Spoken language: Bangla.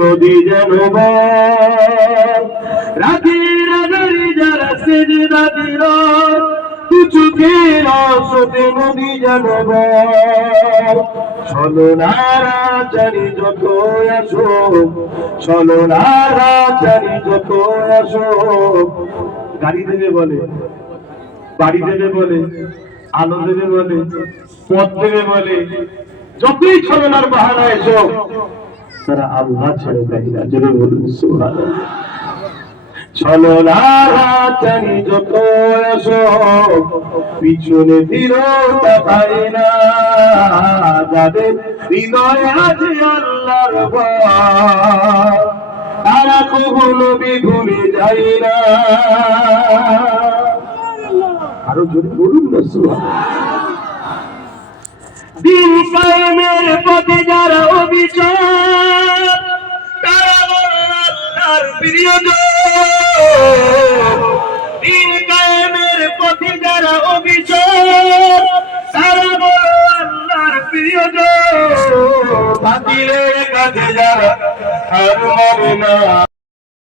নদী যেন বল রাতের আধারে যারা সেজদা দিল নদী যেন ছলনারা জানি যত আসো ছলনারা জানি যত আসো গাড়ি দেবে বলে বাড়ি দেবে বলে আলো দেবে বলে পথ দেবে বলে যতই ছলনার বাহানা এসো, তারা আল্লাহ ছেড়ে দেয় না। বলুন আরও জোরে বলুন। দিন কায়েমের দিন কায়েমের পথে যারা অভিযোগ তারা আল্লাহর প্রিয়জন। কাছে যারা